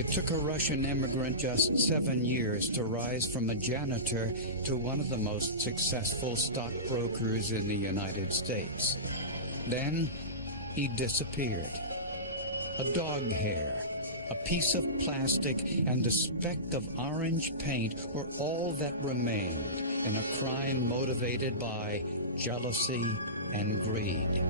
It took a Russian immigrant just 7 years to rise from a janitor to one of the most successful stockbrokers in the United States. Then he disappeared. A dog hair, a piece of plastic, and a speck of orange paint were all that remained in a crime motivated by jealousy and greed.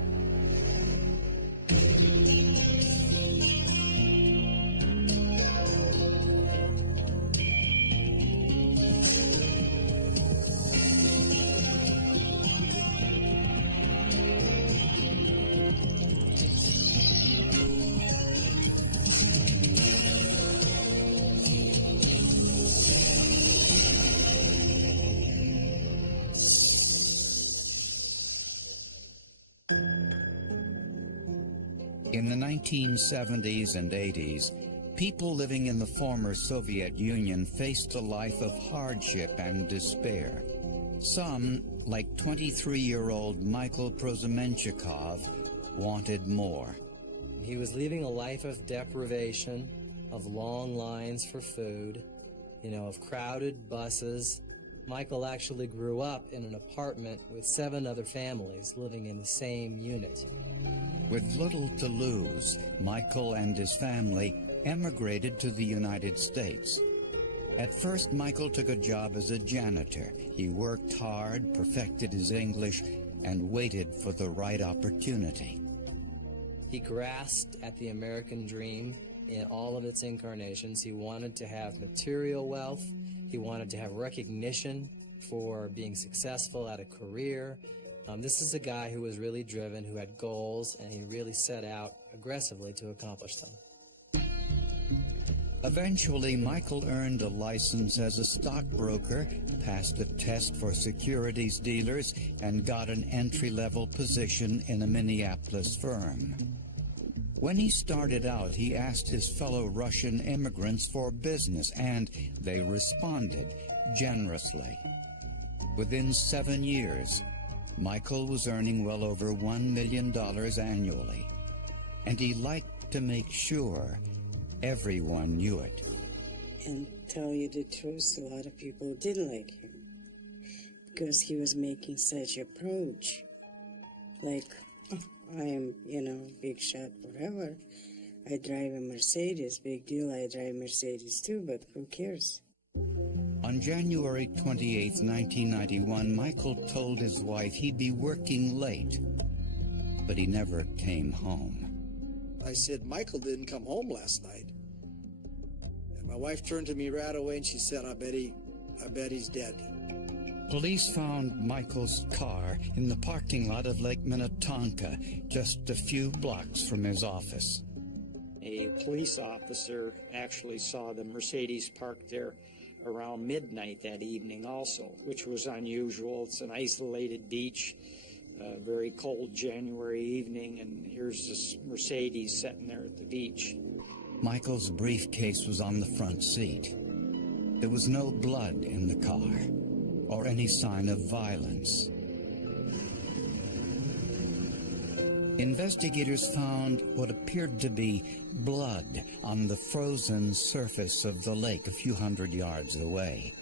In the 1970s and 80s, people living in the former Soviet Union faced a life of hardship and despair. Some, like 23-year-old Michael Prosemenchikov, wanted more. He was leading a life of deprivation, of long lines for food, of crowded buses. Michael actually grew up in an apartment with 7 other families living in the same unit. With little to lose, Michael and his family emigrated to the United States. At first, Michael took a job as a janitor. He worked hard, perfected his English, and waited for the right opportunity. He grasped at the American dream in all of its incarnations. He wanted to have material wealth. He wanted to have recognition for being successful at a career. This is a guy who was really driven, who had goals, and he really set out aggressively to accomplish them. Eventually, Michael earned a license as a stockbroker, passed a test for securities dealers, and got an entry-level position in a Minneapolis firm. When he started out, he asked his fellow Russian immigrants for business, and they responded generously. Within 7 years, Michael was earning well over $1 million annually, and he liked to make sure everyone knew it. And tell you the truth, a lot of people didn't like him because he was making such approach, like, I am, big shot, whatever. I drive a Mercedes, big deal, I drive Mercedes too, but who cares? On January 28, 1991, Michael told his wife he'd be working late, but he never came home. I said, Michael didn't come home last night. And my wife turned to me right away and she said, I bet he's dead. Police found Michael's car in the parking lot of Lake Minnetonka, just a few blocks from his office. A police officer actually saw the Mercedes parked there around midnight that evening also, which was unusual. It's an isolated beach, very cold January evening, and here's this Mercedes sitting there at the beach. Michael's briefcase was on the front seat. There was no blood in the car, or any sign of violence. Investigators found what appeared to be blood on the frozen surface of the lake a few hundred yards away,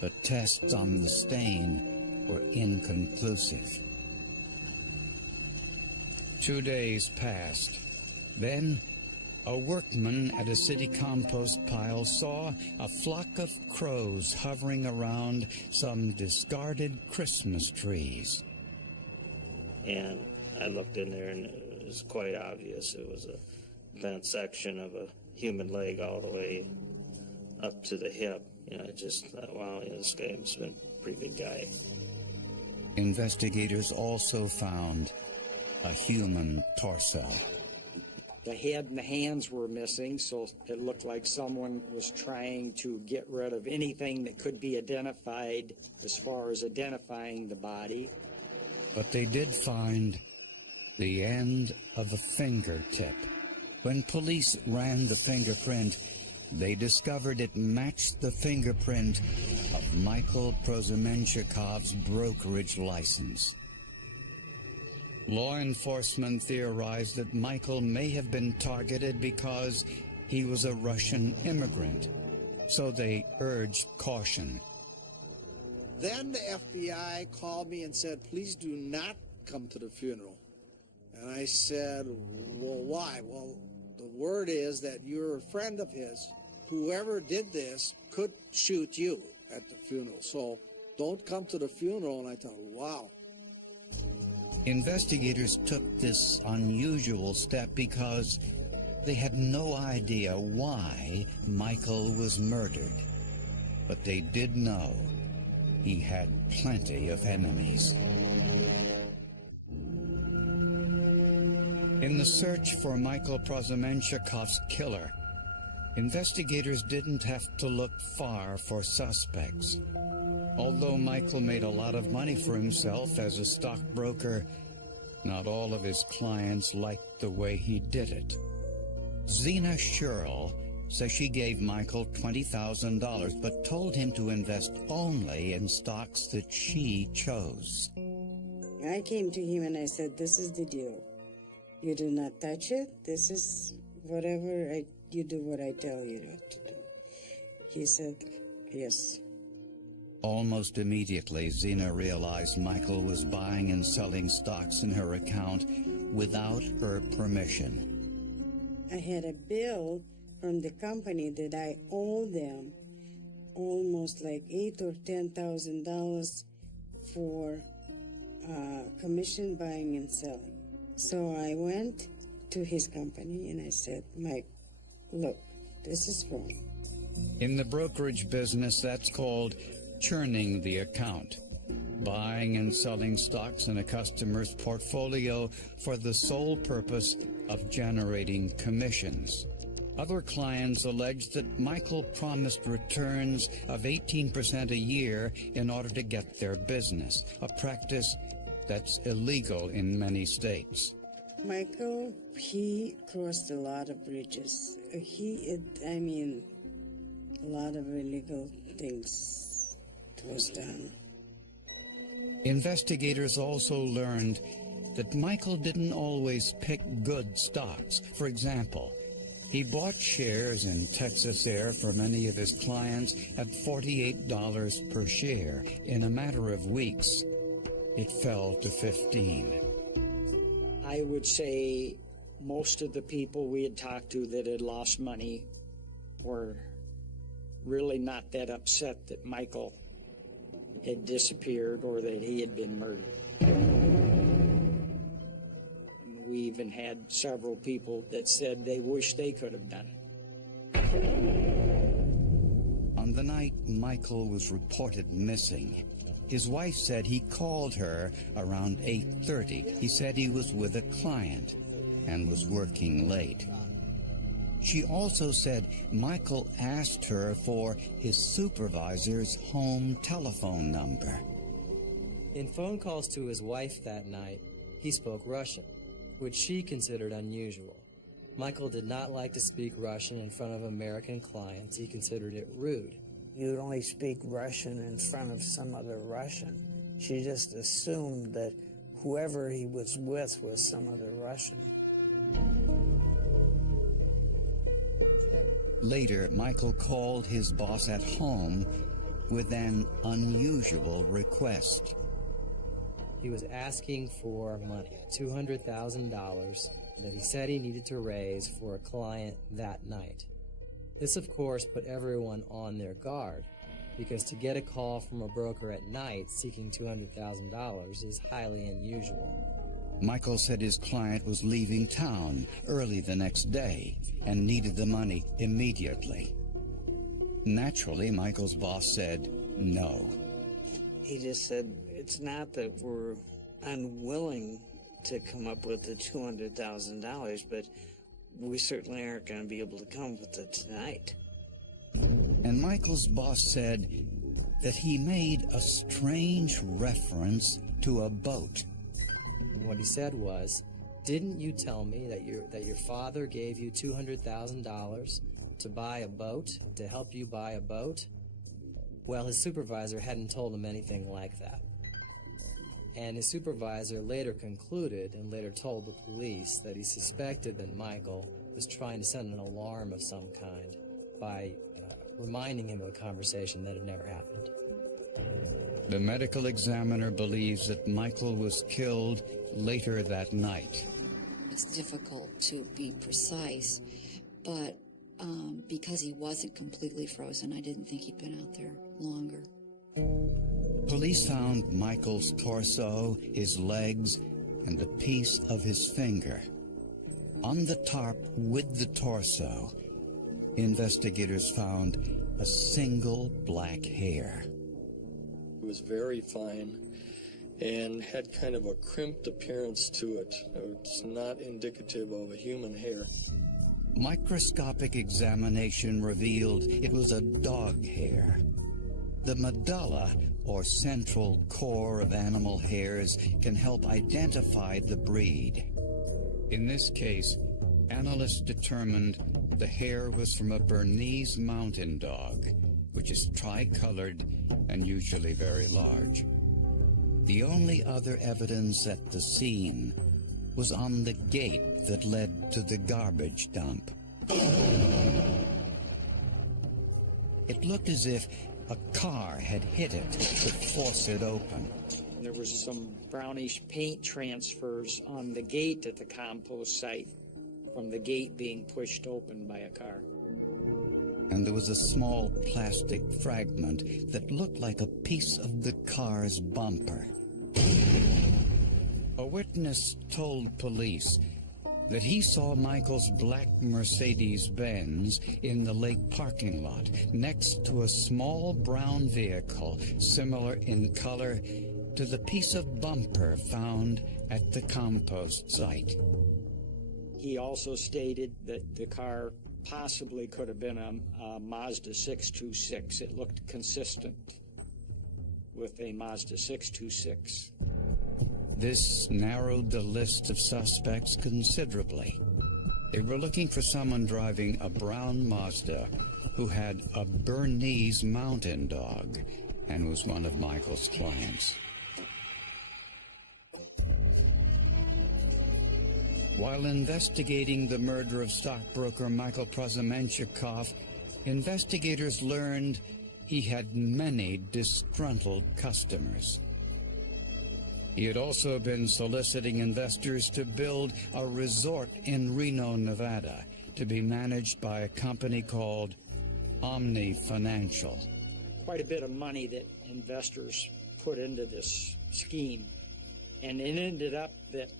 but tests on the stain were inconclusive. 2 days passed. Then, a workman at a city compost pile saw a flock of crows hovering around some discarded Christmas trees. And I looked in there, and it was quite obvious. It was a bent section of a human leg all the way up to the hip. I just thought, wow, this guy must have been a pretty big guy. Investigators also found a human torso. The head and the hands were missing, so it looked like someone was trying to get rid of anything that could be identified as far as identifying the body. But they did find the end of a fingertip. When police ran the fingerprint, they discovered it matched the fingerprint of Michael Prosemenchikov's brokerage license. Law enforcement theorized that Michael may have been targeted because he was a Russian immigrant, so they urged caution. Then the FBI called me and said, please do not come to the funeral. And I said, well, why? Well, the word is that you're a friend of his. Whoever did this could shoot you at the funeral. So don't come to the funeral. And I thought, wow. Investigators took this unusual step because they had no idea why Michael was murdered. But they did know he had plenty of enemies. In the search for Michael Prozomenchakov's killer, investigators didn't have to look far for suspects. Although Michael made a lot of money for himself as a stockbroker, not all of his clients liked the way he did it. Zena Sherrill says she gave Michael $20,000, but told him to invest only in stocks that she chose. I came to him and I said, this is the deal. You do not touch it. This is whatever you do what I tell you not to do. He said, yes. Almost immediately, Zena realized Michael was buying and selling stocks in her account without her permission. I had a bill from the company that I owe them almost like $8,000 or $10,000 for commission buying and selling. So I went to his company and I said, Mike, look, this is wrong. In the brokerage business, that's called churning the account, buying and selling stocks in a customer's portfolio for the sole purpose of generating commissions. Other clients alleged that Michael promised returns of 18% a year in order to get their business, a practice that's illegal in many states. Michael, he crossed a lot of bridges. A lot of illegal things was done. Investigators also learned that Michael didn't always pick good stocks. For example, he bought shares in Texas Air for many of his clients at $48 per share. In a matter of weeks, it fell to $15. I would say most of the people we had talked to that had lost money were really not that upset that Michael had disappeared or that he had been murdered. We even had several people that said they wish they could have done it. On the night Michael was reported missing, his wife said he called her around 8:30. He said he was with a client and was working late. She also said Michael asked her for his supervisor's home telephone number. In phone calls to his wife that night, he spoke Russian, which she considered unusual. Michael did not like to speak Russian in front of American clients. He considered it rude. You'd only speak Russian in front of some other Russian. She just assumed that whoever he was with was some other Russian. Later, Michael called his boss at home with an unusual request. He was asking for money, $200,000, that he said he needed to raise for a client that night. This, of course, put everyone on their guard, because to get a call from a broker at night seeking $200,000 is highly unusual. Michael said his client was leaving town early the next day and needed the money immediately. Naturally, Michael's boss said no. He just said, it's not that we're unwilling to come up with the $200,000, but we certainly aren't going to be able to come with it tonight. And Michael's boss said that he made a strange reference to a boat. What he said was, didn't you tell me that your father gave you $200,000 to buy a boat, to help you buy a boat? Well, his supervisor hadn't told him anything like that. And his supervisor later concluded and later told the police that he suspected that Michael was trying to send an alarm of some kind by reminding him of a conversation that had never happened. The medical examiner believes that Michael was killed later that night. It's difficult to be precise, but because he wasn't completely frozen, I didn't think he'd been out there longer. Police found Michael's torso, his legs, and a piece of his finger. On the tarp with the torso, investigators found a single black hair. It was very fine and had kind of a crimped appearance to it. It's not indicative of a human hair. Microscopic examination revealed it was a dog hair. The medulla, or central core of animal hairs, can help identify the breed. In this case, analysts determined the hair was from a Bernese mountain dog, which is tricolored and usually very large. The only other evidence at the scene was on the gate that led to the garbage dump. It looked as if a car had hit it to force it open. There was some brownish paint transfers on the gate at the compost site from the gate being pushed open by a car. And there was a small plastic fragment that looked like a piece of the car's bumper. A witness told police that he saw Michael's black Mercedes-Benz in the lake parking lot next to a small brown vehicle similar in color to the piece of bumper found at the compost site. He also stated that the car possibly could have been a Mazda 626. It looked consistent with a Mazda 626. This narrowed the list of suspects considerably. They were looking for someone driving a brown Mazda who had a Bernese mountain dog and was one of Michael's clients. While investigating the murder of stockbroker Michael Prozomenchikov, investigators learned he had many disgruntled customers. He had also been soliciting investors to build a resort in Reno, Nevada, to be managed by a company called Omni Financial. Quite a bit of money that investors put into this scheme, and it ended up that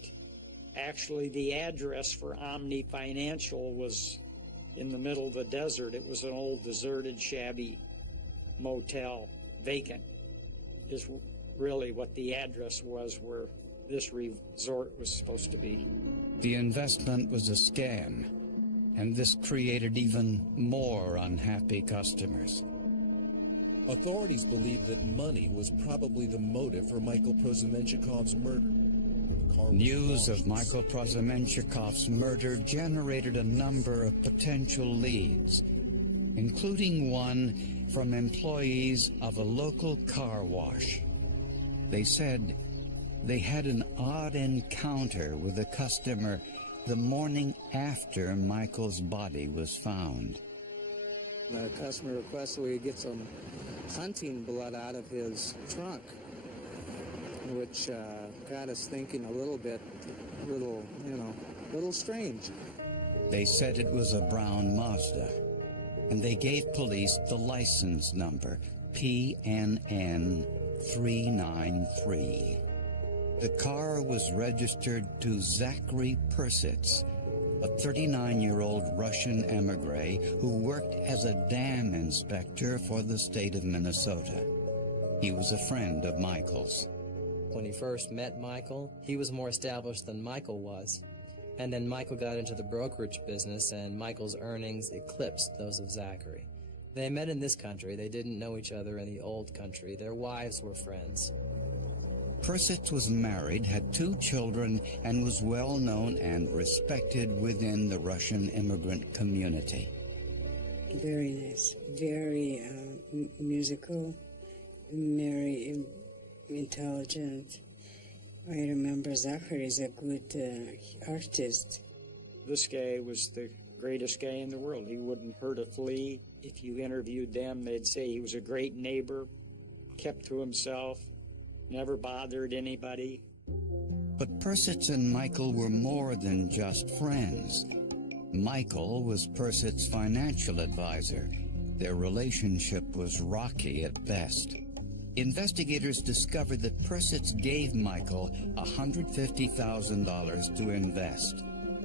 actually the address for Omni Financial was in the middle of the desert. It was an old deserted, shabby motel, vacant, is really what the address was where this resort was supposed to be. The investment was a scam, and this created even more unhappy customers. Authorities believe that money was probably the motive for Michael Prozomenchikov's murder. News of Michael Prozomenchikov's murder generated a number of potential leads, including one from employees of a local car wash. They said they had an odd encounter with a customer the morning after Michael's body was found. The customer requested we get some hunting blood out of his trunk, which got us thinking a little strange. They said it was a brown Mazda, and they gave police the license number, PNN 393. The car was registered to Zachary Persits, a 39-year-old Russian emigre who worked as a dam inspector for the state of Minnesota. He was a friend of Michael's. When he first met Michael, he was more established than Michael was. And then Michael got into the brokerage business, and Michael's earnings eclipsed those of Zachary. They met in this country. They didn't know each other in the old country. Their wives were friends. Persits was married, had 2 children, and was well known and respected within the Russian immigrant community. Very nice, very musical, very intelligent. I remember Zachary's a good artist. This guy was the greatest guy in the world. He wouldn't hurt a flea. If you interviewed them, they'd say he was a great neighbor, kept to himself, never bothered anybody. But Persitz and Michael were more than just friends. Michael was Persit's financial advisor. Their relationship was rocky at best. Investigators discovered that Persitz gave Michael $150,000 to invest,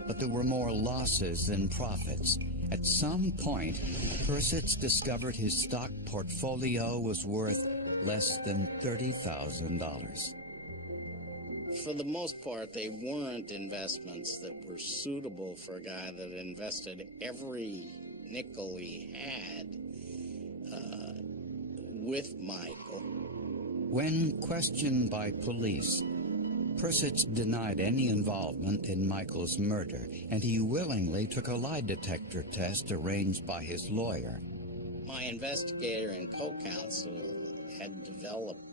but there were more losses than profits. At some point, Persitz discovered his stock portfolio was worth less than $30,000. For the most part, they weren't investments that were suitable for a guy that invested every nickel he had with Michael. When questioned by police, Persitz denied any involvement in Michael's murder, and he willingly took a lie detector test arranged by his lawyer. My investigator and co-counsel had developed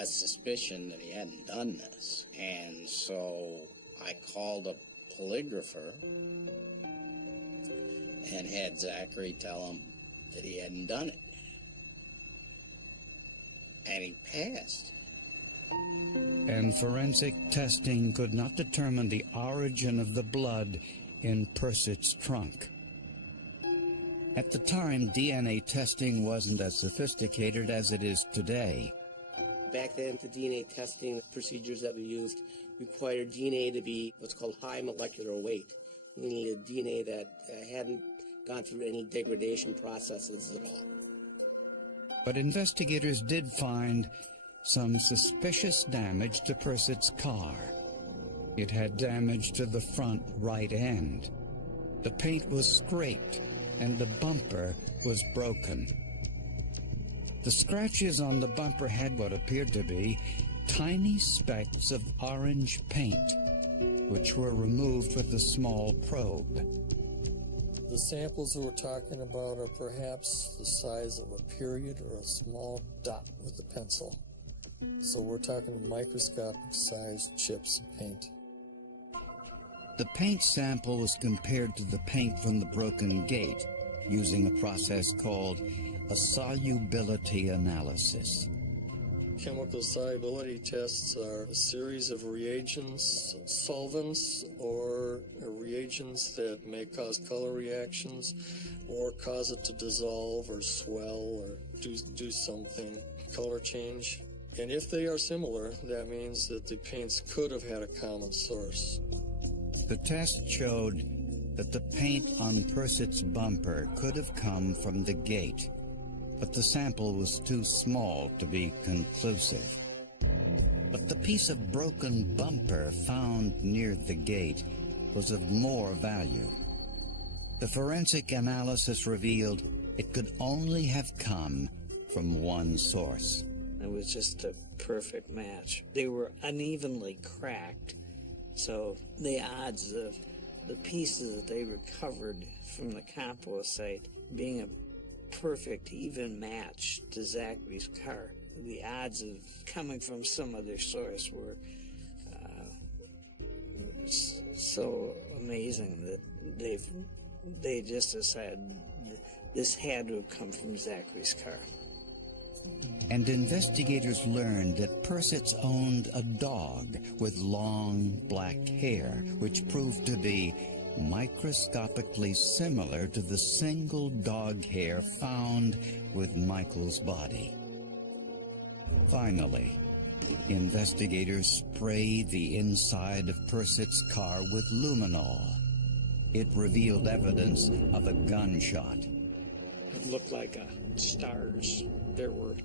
a suspicion that he hadn't done this, and so I called a polygrapher and had Zachary tell him that he hadn't done it. And he passed. And forensic testing could not determine the origin of the blood in Persitz's trunk. At the time, DNA testing wasn't as sophisticated as it is today. Back then, the DNA testing procedures that we used required DNA to be what's called high molecular weight. We needed DNA that hadn't gone through any degradation processes at all. But investigators did find some suspicious damage to Persitz's car. It had damage to the front right end. The paint was scraped, and the bumper was broken. The scratches on the bumper had what appeared to be tiny specks of orange paint, which were removed with a small probe. The samples that we're talking about are perhaps the size of a period or a small dot with a pencil. So we're talking microscopic-sized chips of paint. The paint sample was compared to the paint from the broken gate using a process called a solubility analysis. Chemical solubility tests are a series of reagents, solvents, or reagents that may cause color reactions or cause it to dissolve or swell or do something, color change. And if they are similar, that means that the paints could have had a common source. The test showed that the paint on Persitz's bumper could have come from the gate, but the sample was too small to be conclusive. But the piece of broken bumper found near the gate was of more value. The forensic analysis revealed it could only have come from one source. It was just a perfect match. They were unevenly cracked, so the odds of the pieces that they recovered from the compost site being a perfect, even match to Zachary's car, the odds of coming from some other source were so amazing that they just decided this had to have come from Zachary's car. And investigators learned that Persitz owned a dog with long black hair, which proved to be microscopically similar to the single dog hair found with Michael's body. Finally, investigators sprayed the inside of Persitz's car with luminol. It revealed evidence of a gunshot. It looked like stars. There were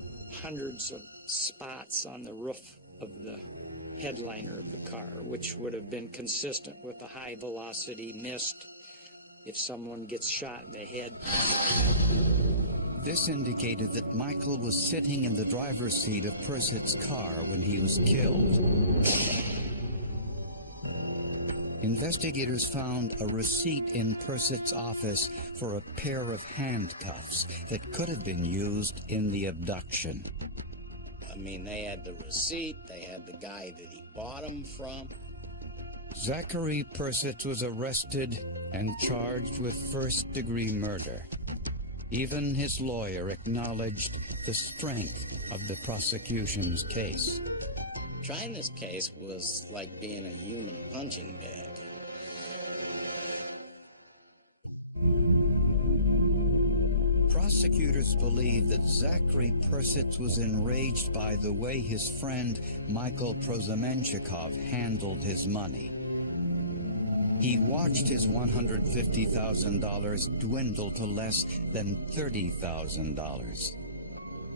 hundreds of spots on the roof of the headliner of the car, which would have been consistent with the high-velocity mist if someone gets shot in the head. This indicated that Michael was sitting in the driver's seat of Persitz's car when he was killed. Investigators found a receipt in Persitz's office for a pair of handcuffs that could have been used in the abduction. I mean, they had the receipt, they had the guy that he bought them from. Zachary Persich was arrested and charged with first-degree murder. Even his lawyer acknowledged the strength of the prosecution's case. Trying this case was like being a human punching bag. Prosecutors believe that Zachary Persich was enraged by the way his friend Michael Prosemenchikov handled his money. He watched his $150,000 dwindle to less than $30,000.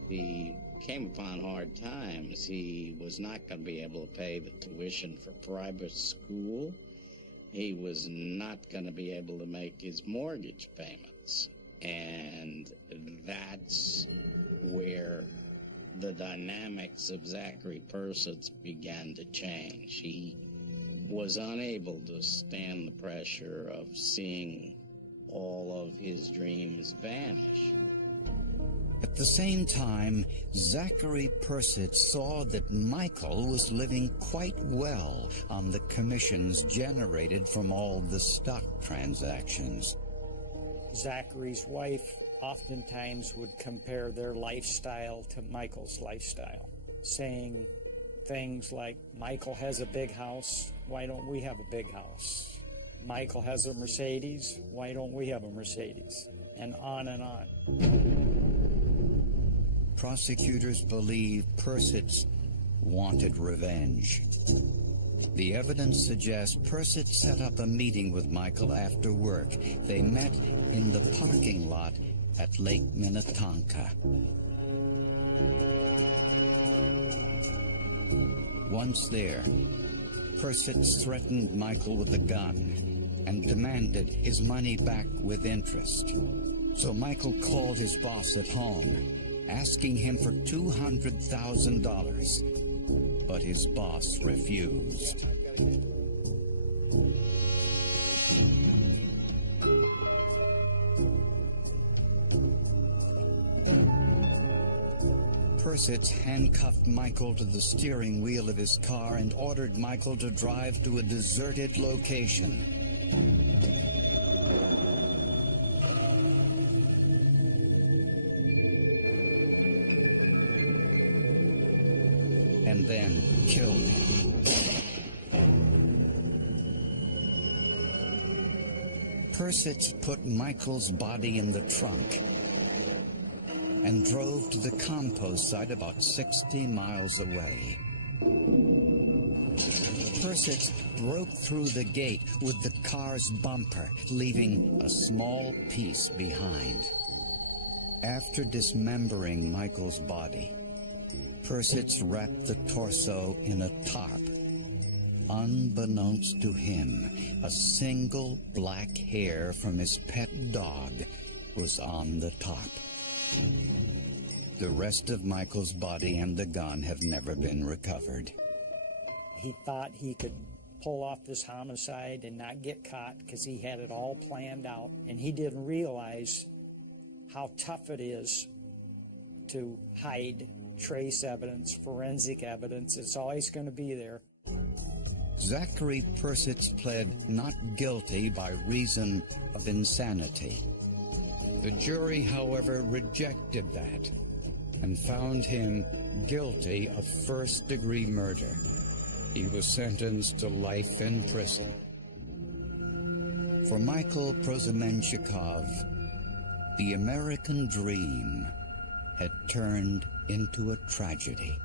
He came upon hard times. He was not going to be able to pay the tuition for private school. He was not going to be able to make his mortgage payments. And that's where the dynamics of Zachary Persich began to change. He was unable to stand the pressure of seeing all of his dreams vanish. At the same time, Zachary Persich saw that Michael was living quite well on the commissions generated from all the stock transactions. Zachary's wife oftentimes would compare their lifestyle to Michael's lifestyle, saying things like, Michael has a big house, why don't we have a big house? Michael has a Mercedes, why don't we have a Mercedes? And on and on. Prosecutors believe Persich wanted revenge. The evidence suggests Persich set up a meeting with Michael after work. They met in the parking lot at Lake Minnetonka. Once there, Persich threatened Michael with a gun and demanded his money back with interest. So Michael called his boss at home, asking him for $200,000, but his boss refused. Persich handcuffed Michael to the steering wheel of his car and ordered Michael to drive to a deserted location. And then killed him. Persich put Michael's body in the trunk and drove to the compost site about 60 miles away. Persich broke through the gate with the car's bumper, leaving a small piece behind. After dismembering Michael's body, Persich wrapped the torso in a tarp. Unbeknownst to him, a single black hair from his pet dog was on the tarp. The rest of Michael's body and the gun have never been recovered. He thought he could pull off this homicide and not get caught because he had it all planned out, and he didn't realize how tough it is to hide trace evidence, forensic evidence. It's always going to be there. Zachary Persich pled not guilty by reason of insanity. The jury, however, rejected that and found him guilty of first-degree murder. He was sentenced to life in prison. For Michael Prosemenchikov, the American dream had turned into a tragedy.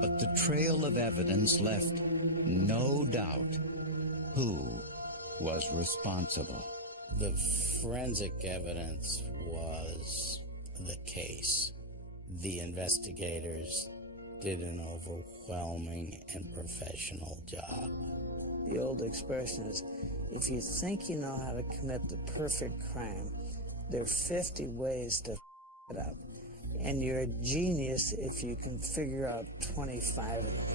But the trail of evidence left no doubt who was responsible. The forensic evidence was the case. The investigators did an overwhelming and professional job. The old expression is, if you think you know how to commit the perfect crime, there are 50 ways to f it up. And you're a genius if you can figure out 25 of them.